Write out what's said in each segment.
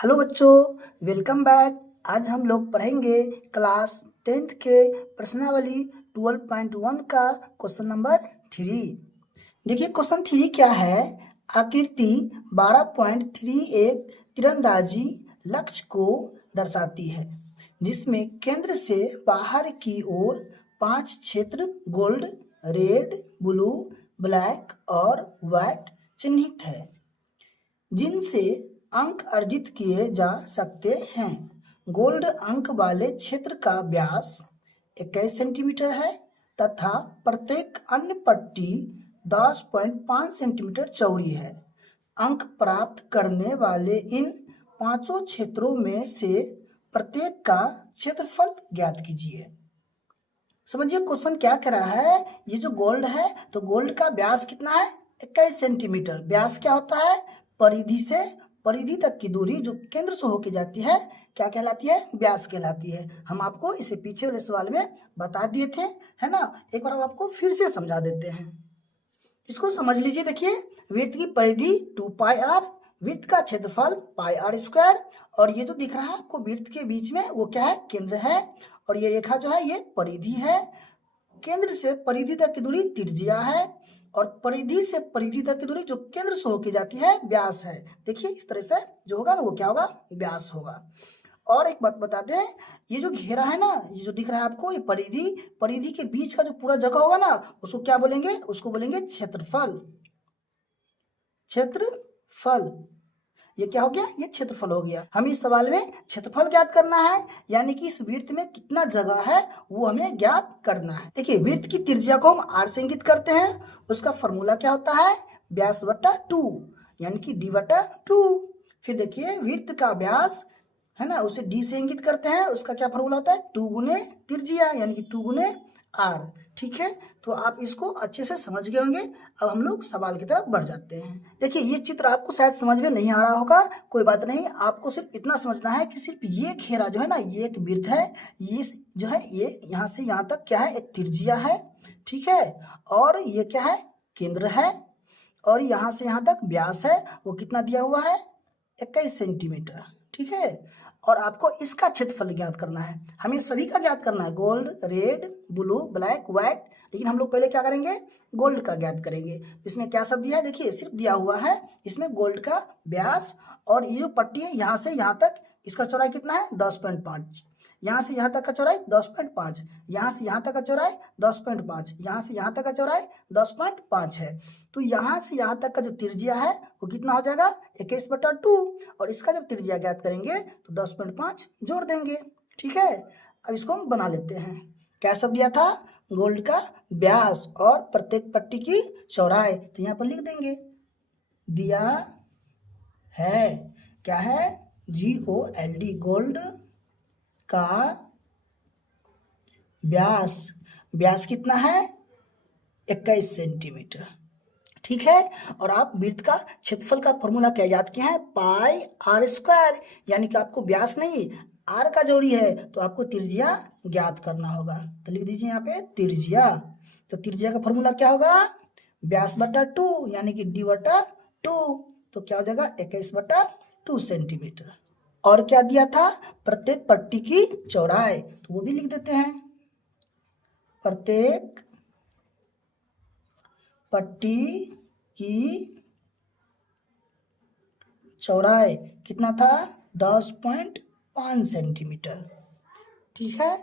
Hello बच्चों, welcome back. आज हम लोग पढ़ेंगे क्लास 10th के प्रश्नावली 12.1 का क्वेश्चन नंबर 3। देखिए क्वेश्चन 3 क्या है। आकृति 12.31 तीरंदाजी लक्ष्य को दर्शाती है, जिसमें केंद्र से बाहर की ओर 5 क्षेत्र गोल्ड, रेड, ब्लू, ब्लैक और व्हाइट चिन्हित है, जिनसे अंक अर्जित किए जा सकते हैं। गोल्ड अंक वाले क्षेत्र का व्यास 21 सेंटीमीटर है तथा प्रत्येक अन्य पट्टी 10.5 सेंटीमीटर चौड़ी है। अंक प्राप्त करने वाले इन पांचों क्षेत्रों में से प्रत्येक का क्षेत्रफल ज्ञात कीजिए। समझिए क्वेश्चन क्या कह रहा है। ये जो गोल्ड है तो गोल्ड का व्यास कितना है, 21 सेंटीमीटर। व्यास क्या होता है, परिधि से परिधि तक की दूरी जो केंद्र से होके जाती है क्या कहलाती है, व्यास कहलाती है। हम आपको इसे पीछे वाले सवाल में बता दिए थे, है ना। एक बार हम आपको फिर से समझा देते हैं, इसको समझ लीजिए। देखिए वृत्त की परिधि 2 पाई आर, वृत्त का क्षेत्रफल पाई आर स्क्वायर, और ये जो दिख रहा है आपको वृत्त के बीच में वो क्या है, केंद्र है, और ये रेखा जो है ये परिधि है। केंद्र से परिधि तक की दूरी त्रिज्या है, और परिधि से परिधि तक की दूरी जो केंद्र से होके जाती है व्यास है। देखिए इस तरह से जो होगा ना वो क्या होगा, व्यास होगा। और एक बात बता दें, ये जो घेरा है ना, ये जो दिख रहा है आपको, ये परिधि, परिधि के बीच का जो पूरा जगह होगा ना उसको क्या बोलेंगे, उसको बोलेंगे क्षेत्रफल। क्षेत्रफल ये क्या हो गया, ये क्षेत्रफल हो गया। हमें इस सवाल में क्षेत्रफल ज्ञात करना है, यानी कि इस वृत्त में कितना जगह है वो हमें ज्ञात करना है। देखिए वृत्त की त्रिज्या को हम आर से इंगित करते हैं, उसका फॉर्मूला क्या होता है, व्यास बटा 2 यानी कि डी बटा 2। फिर देखिए वृत्त का व्यास है ना, उसे डी से इंगित करते हैं, उसका क्या फॉर्मूला होता है, 2 गुने त्रिज्या यानी कि 2 गुने आर। ठीक है, तो आप इसको अच्छे से समझ गए होंगे। अब हम लोग सवाल की तरफ बढ़ जाते हैं। देखिए ये चित्र आपको शायद समझ में नहीं आ रहा होगा, कोई बात नहीं, आपको सिर्फ इतना समझना है कि सिर्फ ये घेरा जो है ना, ये एक वृत्त है, ये जो है ये यहाँ से यहाँ तक क्या है, एक त्रिज्या है, ठीक है, और ये क्या है, केंद्र है, और यहाँ से यहाँ तक व्यास है, वो कितना दिया हुआ है, 21 सेंटीमीटर। ठीक है, और आपको इसका क्षेत्रफल ज्ञात करना है। हमें सभी का ज्ञात करना है, gold, red, blue, black, white, लेकिन हम लोग पहले क्या करेंगे, गोल्ड का ज्ञात करेंगे। इसमें क्या सब दिया है, देखिए सिर्फ दिया हुआ है इसमें गोल्ड का व्यास, और ये जो पट्टी है यहाँ से यहाँ तक, इसका चौड़ाई कितना है, 10.5। यहाँ से यहाँ तक का चौड़ाई 10.5, यहाँ से यहाँ तक का चौड़ाई 10.5, यहाँ से यहाँ तक का चौड़ाई 10.5 है। तो यहाँ से यहाँ तक का जो त्रिज्या है वो कितना हो जाएगा, 21/2, और इसका जब त्रिज्या ज्ञात करेंगे तो 10.5 जोड़ देंगे। ठीक है, अब इसको हम बना लेते हैं। क्या सब दिया था, गोल्ड का व्यास और प्रत्येक पट्टी की चौड़ाई, तो यहाँ पर लिख देंगे, दिया है, क्या है, GOLD, गोल्ड का व्यास, व्यास कितना है, 21 सेंटीमीटर। ठीक है, और आप वृत्त का क्षेत्रफल का फॉर्मूला क्या याद किया है, पाई आर स्क्वायर, यानी कि आपको व्यास नहीं आर का जोड़ी है तो आपको त्रिज्या ज्ञात करना होगा। तो लिख दीजिए यहाँ पे त्रिज्या, तो त्रिज्या का फॉर्मूला क्या होगा, व्यास बटा 2 यानी कि डी बटा 2, तो क्या हो जाएगा 21/2 सेंटीमीटर। और क्या दिया था, प्रत्येक पट्टी की चौड़ाई, तो वो भी लिख देते हैं, प्रत्येक पट्टी की चौड़ाई कितना था, 10.5 सेंटीमीटर। ठीक है,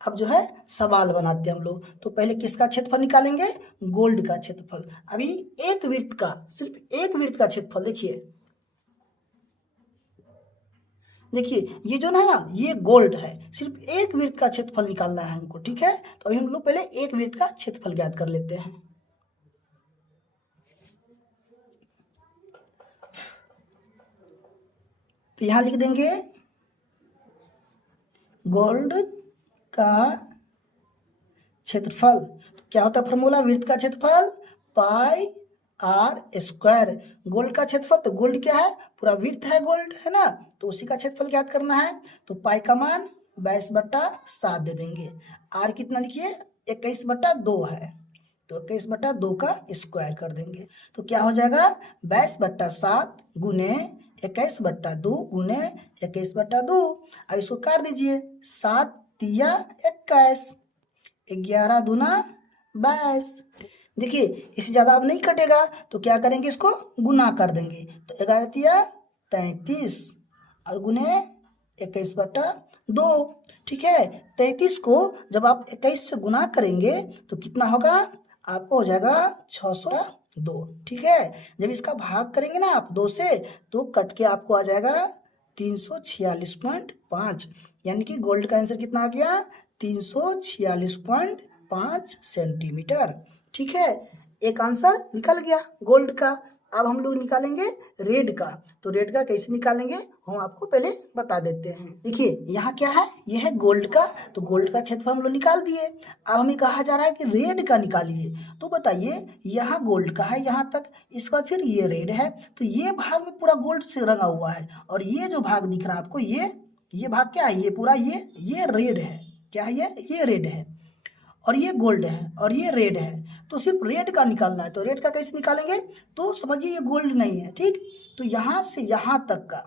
अब जो है सवाल बनाते हैं हम लोग। तो पहले किसका क्षेत्रफल निकालेंगे, गोल्ड का क्षेत्रफल। अभी एक वृत्त का, सिर्फ एक वृत्त का क्षेत्रफल देखिए, देखिए ये जो है ना, ये गोल्ड है, सिर्फ एक वृत्त का क्षेत्रफल निकालना है हमको। ठीक है, तो अभी हम लोग पहले एक वृत्त का क्षेत्रफल ज्ञात कर लेते हैं। तो यहां लिख देंगे गोल्ड का क्षेत्रफल, तो क्या होता है फॉर्मूला, वृत्त का क्षेत्रफल पाई आर स्क्वायर। गोल्ड का क्षेत्रफल, तो गोल्ड क्या है, पूरा वृत्त है गोल्ड, है ना, तो उसी का क्षेत्रफल ज्ञात करना है। तो पाई का मान 22/7 दे देंगे, आर कितना लिखिए 21/2 है, तो 21/2 का स्क्वायर कर देंगे, तो क्या हो जाएगा 22/7 गुने 21/2 गुने 21/2। अब इसको काट दीजिए, 7 तिया 21, 11 दूना 22। देखिए इससे ज़्यादा अब नहीं कटेगा तो क्या करेंगे, इसको गुना कर देंगे। तो 11 तिया 33 और गुने 21/2। ठीक है, 33 को जब आप 21 से गुना करेंगे तो कितना होगा, आपको हो जाएगा 602। ठीक है, जब इसका भाग करेंगे ना आप 2 से तो कट के आपको आ जाएगा 346.5, यानी कि गोल्ड का आंसर कितना आ गया, 346.5 सेंटीमीटर। ठीक है, एक आंसर निकल गया गोल्ड का। अब हम लोग निकालेंगे रेड का। तो रेड का कैसे निकालेंगे हम आपको पहले बता देते हैं। देखिए यहाँ क्या है, ये है गोल्ड का। तो गोल्ड का क्षेत्रफल हम लोग निकाल दिए। अब हमें कहा जा रहा है कि रेड का निकालिए। तो बताइए, यहाँ गोल्ड का है यहाँ तक, इसका फिर ये रेड है, तो ये भाग में पूरा गोल्ड से रंगा हुआ है, और ये जो भाग दिख रहा है आपको, ये भाग क्या है, ये पूरा ये रेड है। क्या है ये रेड है, और ये गोल्ड है, और ये रेड है। तो सिर्फ रेड का निकालना है। तो रेड का कैसे निकालेंगे, तो समझिए ये गोल्ड नहीं है, ठीक। तो यहाँ से यहाँ तक का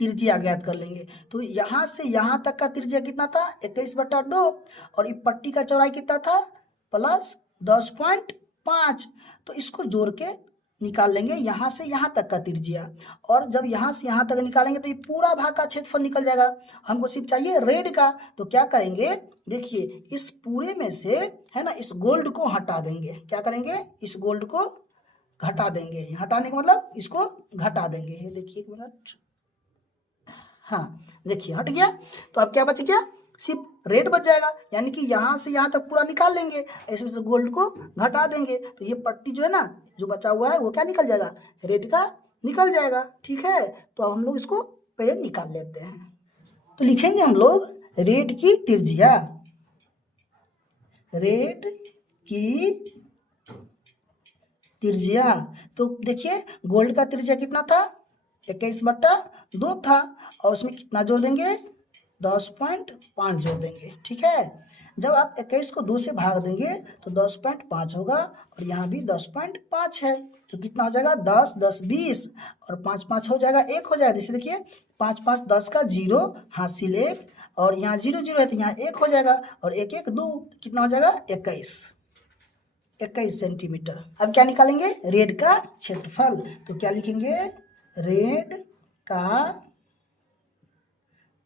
त्रिज्या ज्ञात कर लेंगे। तो यहाँ से यहाँ तक का त्रिज्या कितना था, 21/2, और ये पट्टी का चौड़ाई कितना था, प्लस 10.5। तो इसको जोड़ के निकाल लेंगे यहाँ से यहाँ तक का त्रिज्या, और जब यहाँ से यहाँ तक निकालेंगे तो ये पूरा भाग का क्षेत्रफल निकल जाएगा। हमको सिर्फ चाहिए रेड का। तो क्या करेंगे, देखिए इस पूरे में से है ना, इस गोल्ड को हटा देंगे। क्या करेंगे, इस गोल्ड को घटा देंगे। हटाने का मतलब इसको घटा देंगे। ये देखिए एक मिनट, हाँ देखिए हट गया। तो अब क्या बच गया, सिर्फ रेड बच जाएगा, यानी कि यहाँ से यहाँ तक पूरा निकाल लेंगे, इसमें से गोल्ड को घटा देंगे। तो ये पट्टी जो है ना, जो बचा हुआ है वो क्या निकल जाएगा, रेड का निकल जाएगा। ठीक है, तो अब हम लोग इसको पहले निकाल लेते हैं। तो लिखेंगे हम लोग रेड की त्रिज्या, रेड की त्रिज्या। तो देखिए गोल्ड का त्रिज्या कितना था, 21/2 था, और उसमें कितना जोड़ देंगे, 10.5 जोड़ देंगे। ठीक है, जब आप 21 को 2 से भाग देंगे तो 10.5 होगा, और यहाँ भी 10.5 है। तो कितना हो जाएगा, 10 10 20, और 5 5 हो जाएगा, 1 हो जाएगा। जैसे देखिए 5 5 10 का 0, हासिल 1, और यहाँ 0 0 है तो यहाँ 1 हो जाएगा, और 1 1 2, कितना हो जाएगा, 21 सेंटीमीटर। अब क्या निकालेंगे, रेड का क्षेत्रफल। तो क्या लिखेंगे, रेड का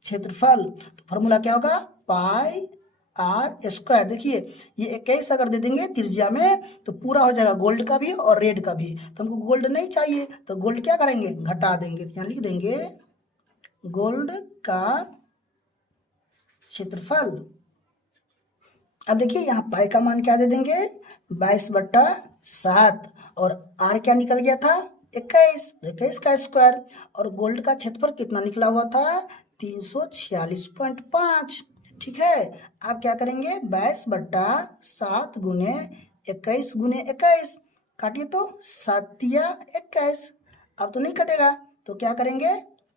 क्षेत्रफल। तो फॉर्मूला क्या होगा, पाई आर स्क्वायर। देखिए ये 21 अगर दे देंगे त्रिज्या में तो पूरा हो जाएगा, गोल्ड का भी और रेड का भी। तो हमको गोल्ड नहीं चाहिए, तो गोल्ड क्या करेंगे, घटा देंगे। तो यहाँ लिख देंगे गोल्ड का क्षेत्रफल। अब देखिए यहाँ पाई का मान क्या दे देंगे, 22/7, और आर क्या निकल गया था, 21 का स्क्वायर, और गोल्ड का क्षेत्रफल कितना निकला हुआ था, 346.5। ठीक है, आप क्या करेंगे, 22/7 गुने 21 गुने 21, काटिए तो 7 या 21। अब तो नहीं कटेगा, तो क्या करेंगे,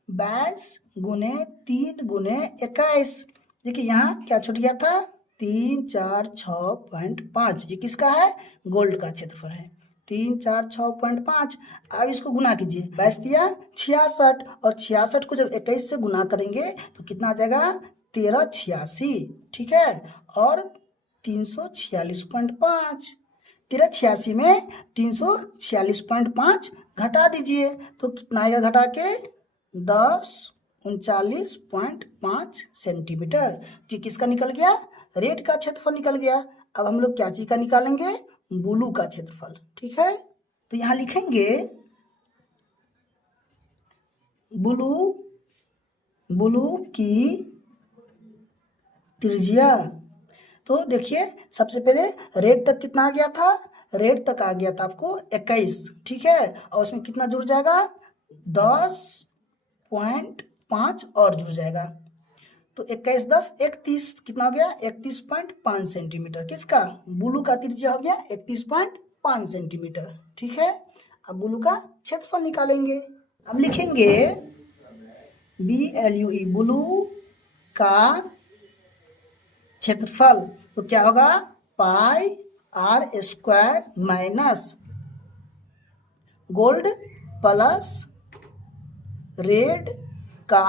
22 गुने 3 गुने 21। देखिए यहाँ क्या छूट गया था, 346.5। ये किसका है, गोल्ड का क्षेत्रफल है, 346.5। अब इसको गुना कीजिए, 22 दिया 66, और 66 को जब 21 से गुना करेंगे तो कितना आ जाएगा, 1386। ठीक है, और 346.5, 1386 में 346.5 घटा दीजिए तो कितना आएगा, घटा के 1039.5 सेंटीमीटर। तो किसका निकल गया, रेड का क्षेत्रफल निकल गया। अब हम लोग क्या चीज का निकालेंगे, ब्लू का क्षेत्रफल। ठीक है, तो यहाँ लिखेंगे ब्लू की त्रिज्या। तो देखिए सबसे पहले रेड तक कितना आ गया था, रेड तक आ गया था आपको 21। ठीक है, और उसमें कितना जुड़ जाएगा, 10.5 और जुड़ जाएगा। तो 21 10 31, कितना हो गया, 31.5 सेंटीमीटर। किसका, ब्लू का त्रिज्या हो गया 31.5 सेंटीमीटर। ठीक है, अब ब्लू का क्षेत्रफल निकालेंगे। अब लिखेंगे BLUE, ब्लू का क्षेत्रफल। तो क्या होगा, pi are square minus gold plus red का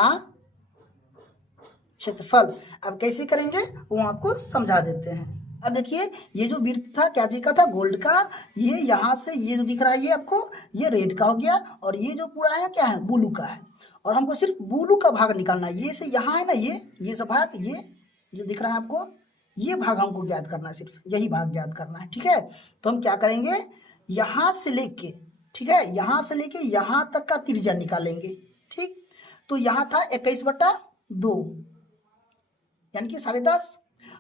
क्षेत्रफल। अब कैसे करेंगे वो आपको समझा देते हैं। अब देखिए ये जो वृत्त था क्या चीज का था, गोल्ड का। ये यहाँ से ये जो दिख रहा है ये आपको ये रेड का हो गया, और ये जो पूरा है क्या है ब्लू का है, और हमको सिर्फ ब्लू का भाग निकालना है। ये से यहाँ है ना ये सब भाग, ये जो दिख रहा है आपको ये भाग हमको ज्ञात करना है, सिर्फ यही भाग ज्ञात करना है। ठीक है, तो हम क्या करेंगे, यहाँ से लेके, ठीक है, यहाँ से लेके यहाँ तक का त्रिज्या निकालेंगे। ठीक, तो यहाँ था 21/2 यानी कि 10.5,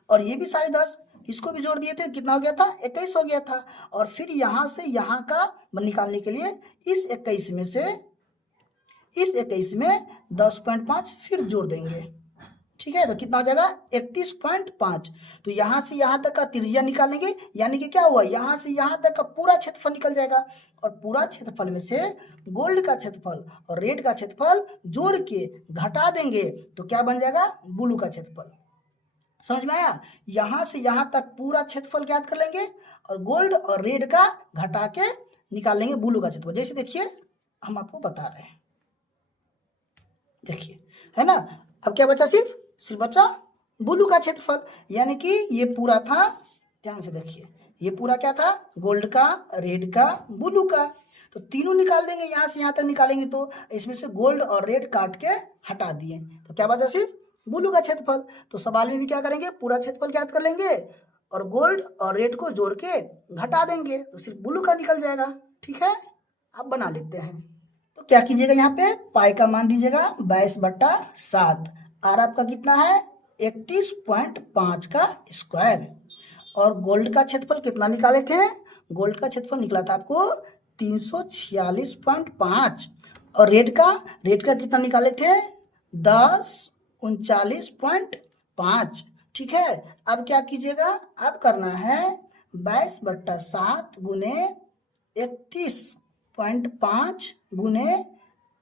और ये भी 10.5, इसको भी जोड़ दिए थे, कितना हो गया था 21 हो गया था। और फिर यहाँ से यहाँ का निकालने के लिए इस 21 में से इस 21 में 10.5 फिर जोड़ देंगे। ठीक है, तो कितना हो जाएगा 31.5। तो यहाँ से यहाँ तक का त्रिज्या निकालेंगे, यानी कि क्या हुआ यहाँ से यहाँ तक का पूरा क्षेत्रफल निकल जाएगा, और पूरा क्षेत्रफल में से गोल्ड का क्षेत्रफल और रेड का क्षेत्रफल जोड़ के घटा देंगे तो क्या बन जाएगा ब्लू का क्षेत्रफल। समझ में आया, यहाँ से यहाँ तक पूरा क्षेत्रफल ज्ञात कर लेंगे और गोल्ड और रेड का घटा के निकाल लेंगे ब्लू का क्षेत्रफल। जैसे देखिए हम आपको बता रहे हैं, देखिए है ना। अब क्या बचा, सिर्फ बचा ब्लू का क्षेत्रफल, यानी कि ये पूरा था, ध्यान से देखिए ये पूरा क्या था गोल्ड का, रेड का, ब्लू का। तो तीनों निकाल देंगे, यहाँ से यहाँ तक निकालेंगे तो इसमें से गोल्ड और रेड काट के हटा दिए तो क्या बचा सिर्फ ब्लू का क्षेत्रफल। तो सवाल में भी क्या करेंगे पूरा क्षेत्रफल ज्ञात कर लेंगे और गोल्ड और रेड को जोड़ के घटा देंगे तो सिर्फ ब्लू का निकल जाएगा। ठीक है, अब बना लेते हैं। तो क्या कीजिएगा, यहाँ पे पाई का मान दीजिएगा 22/7, आर आपका कितना है 31.5 का स्क्वायर, और गोल्ड का क्षेत्रफल कितना निकाले थे, गोल्ड का क्षेत्रफल निकला था आपको 346.5, और रेड का कितना निकाले थे 1039.5। ठीक है, अब क्या कीजिएगा, अब करना है 22/7 गुने 31.5 गुने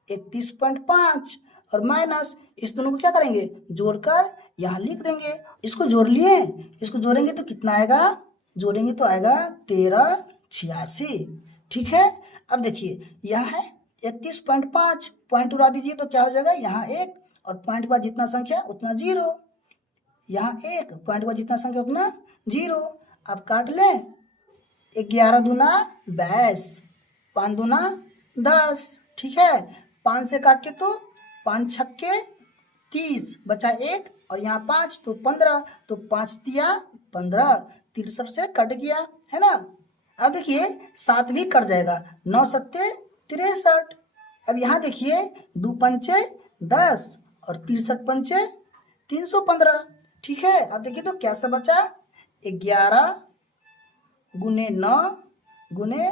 31.5 और माइनस इस दोनों को क्या करेंगे जोड़कर यहाँ लिख देंगे। इसको जोड़ लिए, इसको जोड़ेंगे तो कितना आएगा, जोड़ेंगे तो आएगा 1386। ठीक है, अब देखिए यहाँ है 31.5, पॉइंट उड़ा दीजिए तो क्या हो जाएगा यहाँ 1, और पॉइंट के बाद जितना संख्या उतना 0, यहाँ 1, पॉइंट के बाद जितना संख्या उतना 0। अब काट लें, 11 दूना 22, 5 दूना 10। ठीक है, 5 से काटे तो 5 छक्के 30, बचा 1 और यहाँ 5 तो 15, तो 5 तिया 15, 63 से कट गया है ना। अब देखिए 7 भी कट जाएगा, 9 सत्ते 63। अब यहाँ देखिए 2 पंचे 10 और 63 पंचे 315। ठीक है, अब देखिए तो क्या सब बचा 11 गुने 9 गुने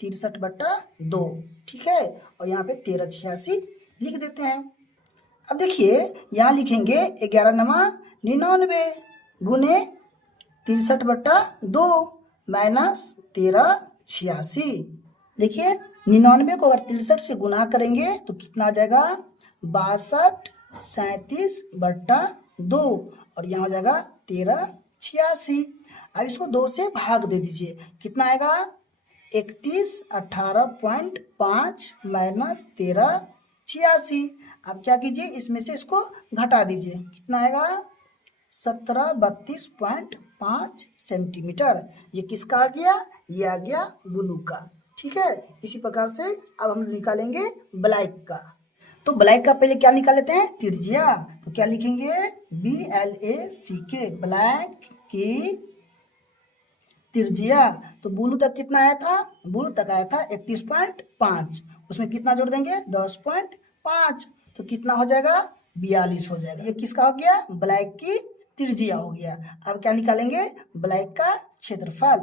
63/2। ठीक है, और यहाँ पे 1386 लिख देते हैं। अब देखिए यहाँ लिखेंगे 11×9 = 99 गुने 63/2 माइनस 1386। देखिए 99 को अगर 63 से गुना करेंगे तो कितना आ जाएगा 6237/2, और यहाँ हो जाएगा 1386। अब इसको 2 से भाग दे दीजिए, कितना आएगा 3118.5 माइनस 1386। अब क्या कीजिए इसमें से इसको घटा दीजिए, कितना आएगा 1732.5 सेंटीमीटर। ये किसका आ गया, ये आ गया ब्लू का। ठीक है, इसी प्रकार से अब हम निकालेंगे ब्लैक का। तो ब्लैक का पहले क्या निकाल लेते हैं त्रिज्या, तो क्या लिखेंगे BLACK, ब्लैक की त्रिज्या। तो ब्लू तक कितना आया था, ब्लू तक आया था 31.5, उसमें कितना जोड़ देंगे 10.5, तो कितना हो जाएगा 42 हो जाएगा। ये किसका हो गया ब्लैक की त्रिज्या हो गया। अब क्या निकालेंगे ब्लैक का क्षेत्रफल,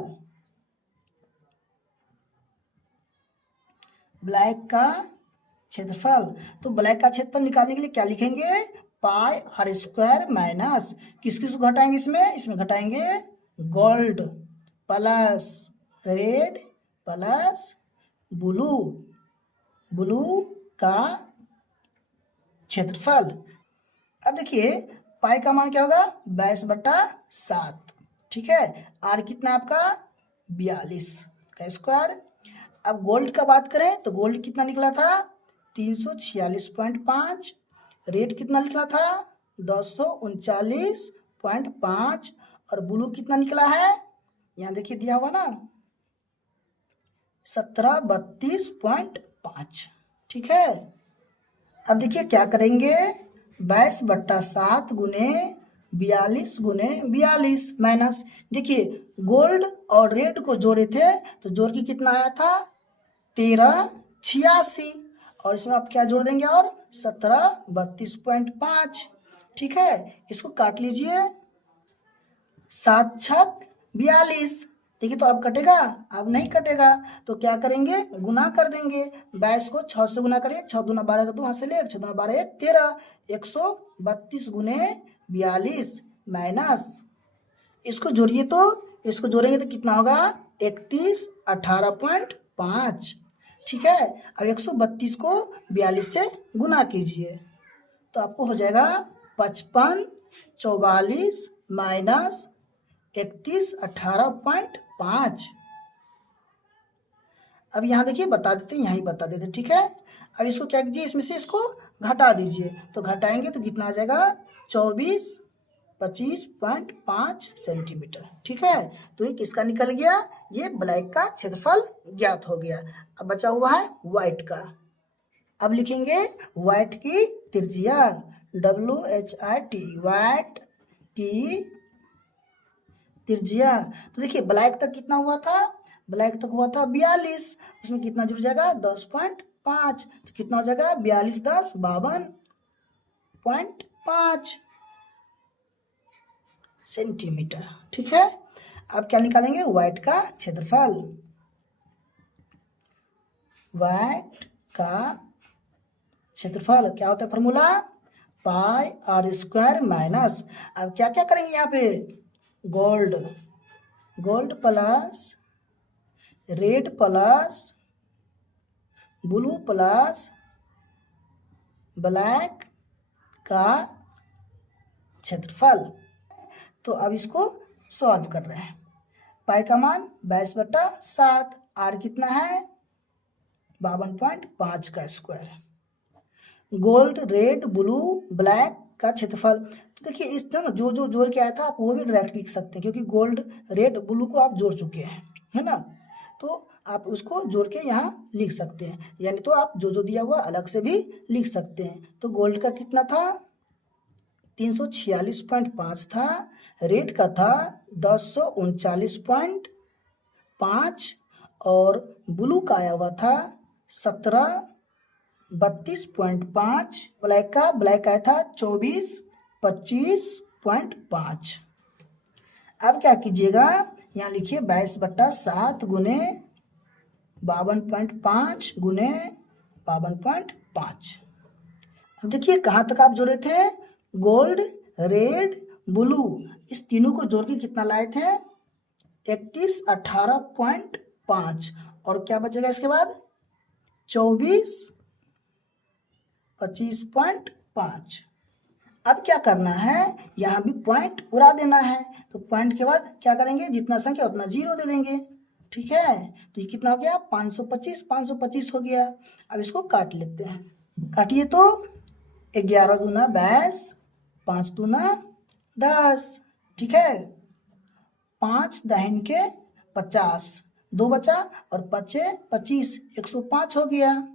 ब्लैक का क्षेत्रफल। तो ब्लैक का क्षेत्रफल निकालने के लिए क्या लिखेंगे पाई आर स्क्वायर माइनस किस किस को घटाएंगे, इसमें घटाएंगे gold plus red plus blue, blue का क्षेत्रफल। अब देखिए पाई का मान क्या होगा 22/7। ठीक है, आर कितना आपका 42 का स्क्वायर। अब गोल्ड का बात करें तो गोल्ड कितना निकला था 346.5। रेड कितना निकला था? 239.5। और ब्लू कितना निकला है? यहाँ देखिए दिया हुआ ना, 1732.5। ठीक है, अब देखिए क्या करेंगे, 22/7 गुने 42 माइनस, देखिए गोल्ड और रेड को जोड़े थे तो जोड़ के कितना आया था? 1386। और इसमें आप क्या जोड़ देंगे? और 1732.5। ठीक है, इसको काट लीजिए, 7 छक 42। देखिए तो अब कटेगा? अब नहीं कटेगा, तो क्या करेंगे? गुना कर देंगे। 22 को 6 से गुना करिए, 6 दूना 12 का 2 हाथ से ले, 6 दूना 12 1 13, 132 गुने 42 माइनस, इसको जोड़िए तो इसको जोड़ेंगे तो कितना होगा? 3118.5। ठीक है, अब 132 को 42 से गुना कीजिए तो आपको हो जाएगा 5544 माइनस 3118.5। अब यहाँ देखिए बता देते, यहाँ ही बता देते। ठीक है, अब इसको क्या कीजिए, इसमें से इसको घटा दीजिए, तो घटाएंगे तो कितना आ जाएगा? 2425.5 सेंटीमीटर। ठीक है, तो ये किसका निकल गया? ये ब्लैक का क्षेत्रफल ज्ञात हो गया। अब बचा हुआ है व्हाइट का। अब लिखेंगे व्हाइट की त्रिज्या, WHIT, व्हाइट की त्रिज्या। तो देखिए ब्लैक तक कितना हुआ था? ब्लैक तक हुआ था 42, इसमें कितना जुड़ जाएगा? 10.5, तो कितना हो जाएगा? 42 10 52.5 सेंटीमीटर। ठीक है, अब क्या निकालेंगे? व्हाइट का क्षेत्रफल। व्हाइट का क्षेत्रफल क्या होता है? Formula pi are square minus, अब क्या क्या करेंगे यहाँ पे? Gold plus red plus blue plus black का क्षेत्रफल। तो अब इसको सॉल्व कर रहे हैं। पाई का मान 22/7, आर कितना है? 52.5 का square. Gold red blue black का क्षेत्रफल, तो देखिए इस तरह जो जो जोड़ के आया था आप वो भी डायरेक्ट लिख सकते हैं, क्योंकि गोल्ड रेड ब्लू को आप जोड़ चुके हैं, है ना, तो आप उसको जोड़ के यहाँ लिख सकते हैं, यानी तो आप जो जो दिया हुआ अलग से भी लिख सकते हैं। तो गोल्ड का कितना था? 346.5 था। रेड का था 1039.5 और ब्लू का आया हुआ था 1732.5। ब्लैक आया था 2425.5। अब क्या कीजिएगा, यहाँ लिखिए 22/7 गुने 52.5 गुने 52.5। अब देखिए कहाँ तक आप जोड़े थे? गोल्ड रेड ब्लू, इस तीनों को जोड़ के कितना लाए थे? 3118.5। और क्या बचेगा इसके बाद? 2425.5। अब क्या करना है, यहाँ भी पॉइंट उड़ा देना है, तो पॉइंट के बाद क्या करेंगे? जितना संख्या उतना जीरो दे देंगे। ठीक है, तो ये कितना हो गया? 525 हो गया। अब इसको काट लेते हैं, काटिए तो 11 दूना 22, 5 दूना 10। ठीक है, 5 दाहिन के 50, 2 बचा और 5 25, 105 हो गया।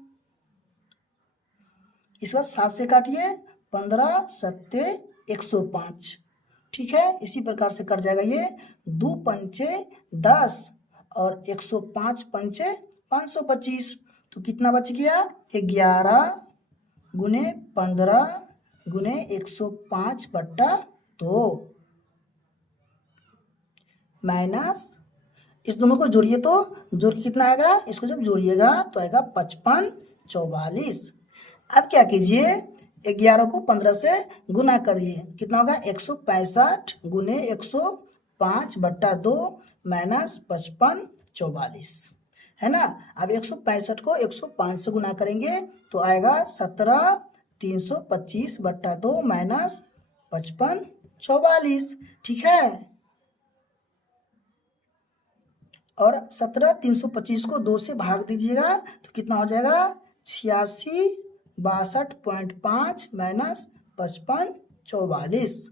इस बार 7 से काटिए, 15 7 105। ठीक है, इसी प्रकार से कट जाएगा ये। 2 पंचे 10 और 105 पंचे 525, तो कितना बच गया? 11 गुने 15 गुने 105/2 माइनस, इस दोनों को जोड़िए तो जोड़ के कितना आएगा? इसको जब जोड़िएगा तो आएगा 5544। अब क्या कीजिए, 11 को 15 से गुना करिए, कितना होगा? 165 गुने 105/2 माइनस 5544, है ना। अब 165 को 105 से गुना करेंगे तो आएगा 17,325/2 माइनस 5544। ठीक है, और 17,325 को 2 से भाग दीजिएगा तो कितना हो जाएगा? 86 62.5 माइनस 55 44।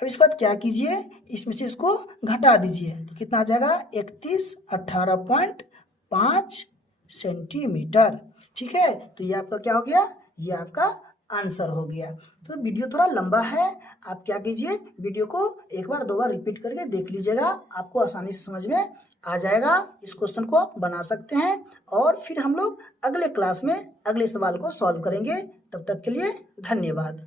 अब इसके बाद क्या कीजिए, इसमें से इसको घटा दीजिए तो कितना आ जाएगा 3118.5 सेंटीमीटर। ठीक है, तो ये आपका क्या हो गया, ये आपका आंसर हो गया। तो वीडियो थोड़ा लंबा है, आप क्या कीजिए वीडियो को एक बार 2 बार रिपीट करके देख लीजिएगा, आपको आसानी से समझ में आ जाएगा। इस क्वेश्चन को आप बना सकते हैं और फिर हम लोग अगले क्लास में अगले सवाल को सॉल्व करेंगे। तब तक के लिए धन्यवाद।